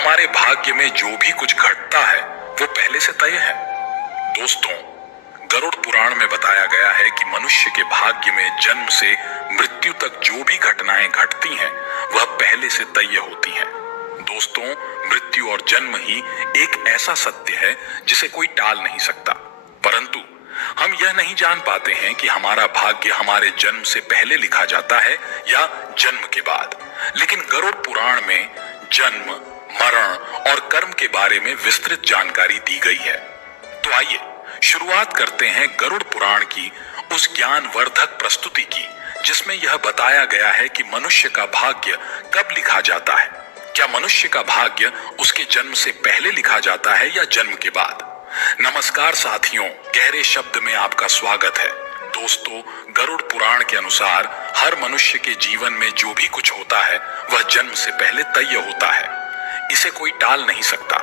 हमारे भाग्य में जो भी कुछ घटता है वो पहले से तय है। दोस्तों, गरुड़ पुराण में बताया गया है कि मनुष्य के भाग्य में जन्म से मृत्यु तक जो भी घटनाएं घटती हैं वह पहले से तय होती हैं। दोस्तों, मृत्यु और जन्म ही एक ऐसा सत्य है जिसे कोई टाल नहीं सकता, परंतु हम यह नहीं जान पाते हैं कि हमारा भाग्य हमारे जन्म से पहले लिखा जाता है या जन्म के बाद। लेकिन गरुड़ पुराण में जन्म, मरण और कर्म के बारे में विस्तृत जानकारी दी गई है। तो आइए शुरुआत करते हैं गरुड़ पुराण की उस ज्ञानवर्धक प्रस्तुति की जिसमें यह बताया गया है कि मनुष्य का भाग्य कब लिखा जाता है। क्या मनुष्य का भाग्य उसके जन्म से पहले लिखा जाता है या जन्म के बाद? नमस्कार साथियों, गहरे शब्द में आपका स्वागत है। दोस्तों, गरुड़ पुराण के अनुसार हर मनुष्य के जीवन में जो भी कुछ होता है वह जन्म से पहले तय होता है, इसे कोई टाल नहीं सकता।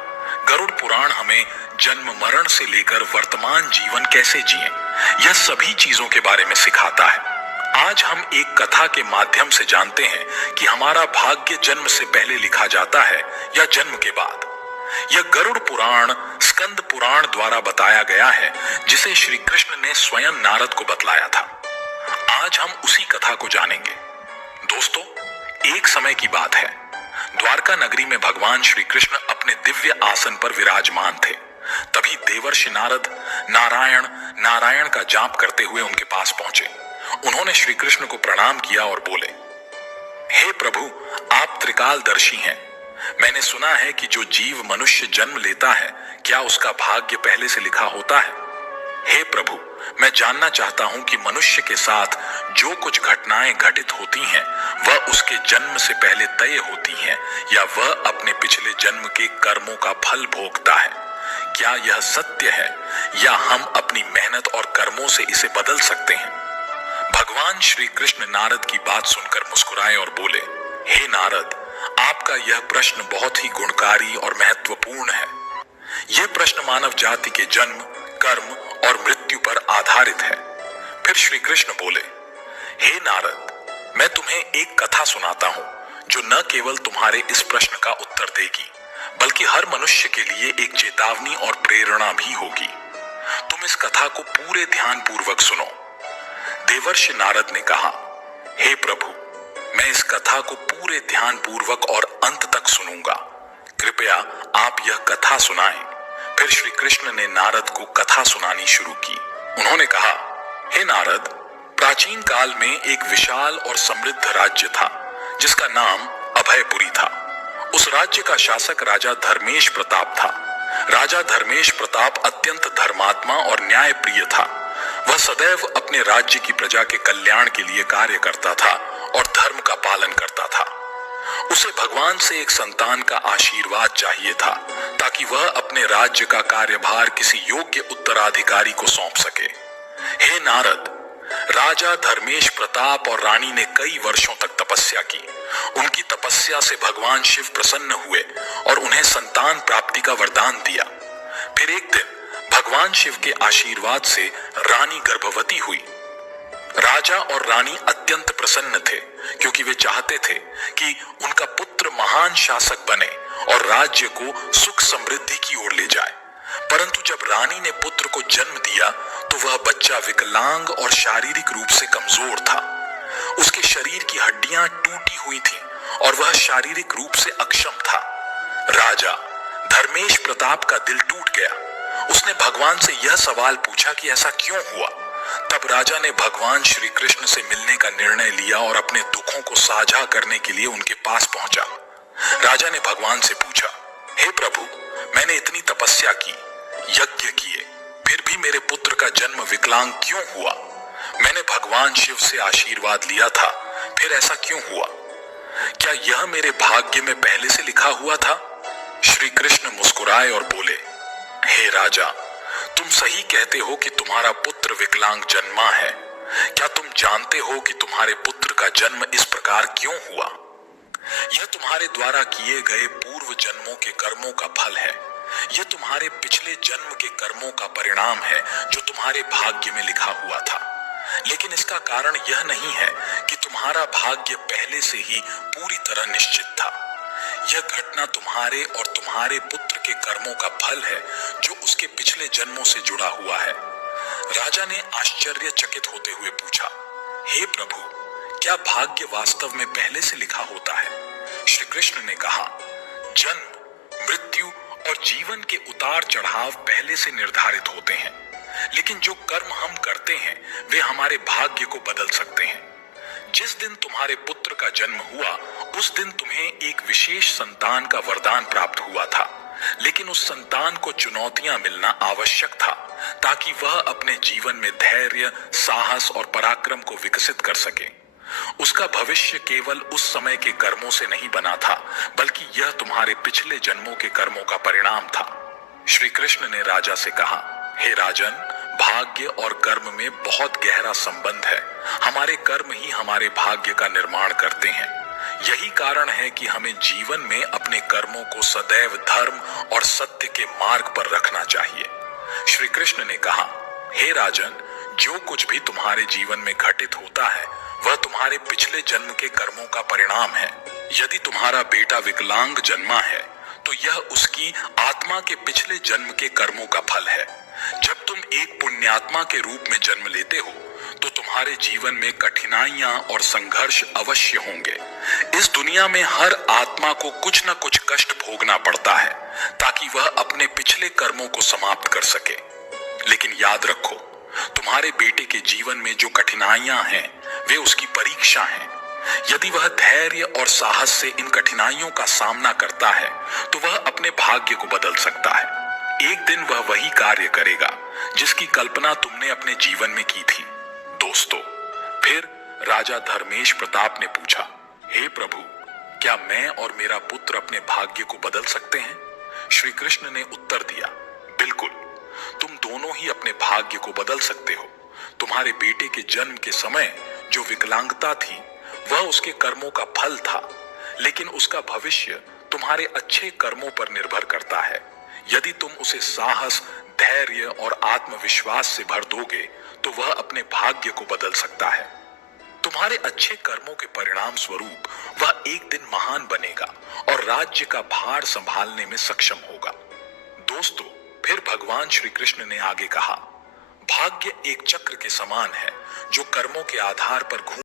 गरुड़ पुराण हमें जन्म मरण से लेकर वर्तमान जीवन कैसे जिएं, यह सभी चीजों के बारे में सिखाता है। आज हम एक कथा के माध्यम से जानते हैं कि हमारा भाग्य जन्म से पहले लिखा जाता है या जन्म के बाद। यह गरुड़ पुराण स्कंद पुराण द्वारा बताया गया है जिसे श्री कृष्ण ने स्वयं नारद को बतलाया था। आज हम उसी कथा को जानेंगे। दोस्तों, एक समय की बात है, द्वारका नगरी में भगवान श्री कृष्ण अपने दिव्य आसन पर विराजमान थे। तभी देवर्षि नारद नारायण नारायण का जाप करते हुए उनके पास पहुंचे। उन्होंने श्री कृष्ण को प्रणाम किया और बोले, हे प्रभु, आप त्रिकालदर्शी हैं। मैंने सुना है कि जो जीव मनुष्य जन्म लेता है क्या उसका भाग्य पहले से लिखा होता है? हे प्रभु, मैं जानना चाहता हूं कि मनुष्य के साथ जो कुछ घटनाएं घटित होती हैं वह उसके जन्म से पहले तय होती हैं या वह अपने पिछले जन्म के कर्मों का फल भोगता है। क्या यह सत्य है या हम अपनी मेहनत और कर्मों से इसे बदल सकते हैं? भगवान श्री कृष्ण नारद की बात सुनकर मुस्कुराए और बोले, हे नारद, आपका यह प्रश्न बहुत ही गुणकारी और महत्वपूर्ण है। यह प्रश्न मानव जाति के जन्म, कर्म और मृत्यु पर आधारित है। फिर श्री कृष्ण बोले, हे नारद, मैं तुम्हें एक कथा सुनाता हूं जो न केवल तुम्हारे इस प्रश्न का उत्तर देगी बल्कि हर मनुष्य के लिए एक चेतावनी और प्रेरणा भी होगी। तुम इस कथा को पूरे ध्यान पूर्वक सुनो। देवर्षि नारद ने कहा, हे प्रभु, मैं इस कथा को पूरे ध्यान पूर्वक और अंत तक सुनूंगा। कृपया आप यह कथा सुनाएं। फिर श्री कृष्ण ने नारद को कथा सुनानी शुरू की। उन्होंने कहा, हे नारद, प्राचीन काल में एक विशाल और समृद्ध राज्य था जिसका नाम अभयपुरी था। उस राज्य का शासक राजा धर्मेश प्रताप था। राजा धर्मेश प्रताप अत्यंत धर्मात्मा और न्यायप्रिय था। वह सदैव अपने राज्य की प्रजा के कल्याण के लिए कार्य करता था और धर्म का पालन करता था। उसे भगवान से एक संतान का आशीर्वाद चाहिए था ताकि वह अपने राज्य का कार्यभार किसी योग्य उत्तराधिकारी को सौंप सके। हे नारद, राजा धर्मेश प्रताप और रानी ने कई वर्षों तक तपस्या की। उनकी तपस्या से भगवान शिव प्रसन्न हुए और उन्हें संतान प्राप्ति का वरदान दिया। फिर एक दिन भगवान शिव के आशीर्वाद से रानी गर्भवती हुई। राजा और रानी अत्यंत प्रसन्न थे क्योंकि वे चाहते थे कि उनका पुत्र महान शासक बने और राज्य को सुख समृद्धि की ओर ले जाए। परंतु जब रानी ने पुत्र को जन्म दिया तो वह बच्चा विकलांग और शारीरिक रूप से कमजोर था। उसके शरीर की हड्डियां टूटी हुई थीं और वह शारीरिक रूप से अक्षम था। राजा धर्मेश प्रताप का दिल टूट गया। उसने भगवान से यह सवाल पूछा कि ऐसा क्यों हुआ। तब राजा ने भगवान श्री कृष्ण से मिलने का निर्णय लिया और अपने दुखों को साझा करने के लिए उनके पास पहुंचा। राजा ने भगवान से पूछा, हे प्रभु, मैंने इतनी तपस्या की, यज्ञ किए, फिर भी मेरे पुत्र का जन्म विकलांग क्यों हुआ? मैंने भगवान शिव से आशीर्वाद लिया था, फिर ऐसा क्यों हुआ? क्या यह मेरे भाग्य में पहले से लिखा हुआ था? श्री कृष्ण मुस्कुराए और बोले, हे राजा, तुम सही कहते हो कि तुम्हारा पुत्र विकलांग जन्मा है। क्या तुम जानते हो कि तुम्हारे पुत्र का जन्म इस प्रकार क्यों हुआ? यह तुम्हारे द्वारा किए गए पूर्व जन्मों के कर्मों का फल है। यह तुम्हारे पिछले जन्म के कर्मों का परिणाम है जो तुम्हारे भाग्य में लिखा हुआ था। लेकिन इसका कारण यह नहीं है कि तुम्हारा भाग्य पहले से ही पूरी तरह निश्चित था। यह घटना तुम्हारे और तुम्हारे पुत्र के कर्मों का फल है जो उसके पिछले जन्मों से जुड़ा हुआ है। राजा ने आश्चर्यचकित होते हुए पूछा, हे प्रभु, क्या भाग्य वास्तव में पहले से लिखा होता है? श्री कृष्ण ने कहा, जन्म, मृत्यु और जीवन के उतार चढ़ाव पहले से निर्धारित होते हैं, लेकिन जो कर्म हम करते हैं वे हमारे भाग्य को बदल सकते हैं। जिस दिन तुम्हारे पुत्र का जन्म हुआ उस दिन तुम्हें एक विशेष संतान का वरदान प्राप्त हुआ था, लेकिन उस संतान को चुनौतियां मिलना आवश्यक था ताकि वह अपने जीवन में धैर्य, साहस और पराक्रम को विकसित कर सके। उसका भविष्य केवल उस समय के कर्मों से नहीं बना था, बल्कि यह तुम्हारे पिछले जन्मों के कर्मों का परिणाम था। श्री कृष्ण ने राजा से कहा, हे राजन, भाग्य और कर्म में बहुत गहरा संबंध है। हमारे कर्म ही हमारे भाग्य का निर्माण करते हैं। यही कारण है कि हमें जीवन में अपने कर्मों को सदैव धर्म और सत्य के मार्ग पर रखना चाहिए। श्री कृष्ण ने कहा, हे राजन, जो कुछ भी तुम्हारे जीवन में घटित होता है वह तुम्हारे पिछले जन्म के कर्मों का परिणाम है। यदि तुम्हारा बेटा विकलांग जन्मा है तो यह उसकी आत्मा के पिछले जन्म के कर्मों का फल है। जब तुम एक पुण्यात्मा के रूप में जन्म लेते हो तो तुम्हारे जीवन में कठिनाइयां और संघर्ष अवश्य होंगे। इस दुनिया में हर आत्मा को कुछ न कुछ कष्ट भोगना पड़ता है ताकि वह अपने पिछले कर्मों को समाप्त कर सके। लेकिन याद रखो, तुम्हारे बेटे के जीवन में जो कठिनाइयां हैं वे उसकी परीक्षा हैं। यदि वह धैर्य और साहस से इन कठिनाइयों का सामना करता है तो वह अपने भाग्य को बदल सकता है। एक दिन वह वही कार्य करेगा जिसकी कल्पना तुमने अपने जीवन में की थी। दोस्तों, फिर राजा धर्मेश प्रताप ने पूछा, हे प्रभु, क्या मैं और मेरा पुत्र अपने भाग्य को बदल सकते हैं? श्री कृष्ण ने उत्तर दिया, बिल्कुल, तुम दोनों ही अपने भाग्य को बदल सकते हो। तुम्हारे बेटे के जन्म के समय जो विकलांगता थी वह उसके कर्मों का फल था, लेकिन उसका भविष्य तुम्हारे अच्छे कर्मों पर निर्भर करता है। यदि तुम उसे साहस, धैर्य और आत्मविश्वास से भर दोगे तो वह अपने भाग्य को बदल सकता है। तुम्हारे अच्छे कर्मों के परिणाम स्वरूप वह एक दिन महान बनेगा और राज्य का भार संभालने में सक्षम होगा। दोस्तों, फिर भगवान श्री कृष्ण ने आगे कहा, भाग्य एक चक्र के समान है जो कर्मों के आधार पर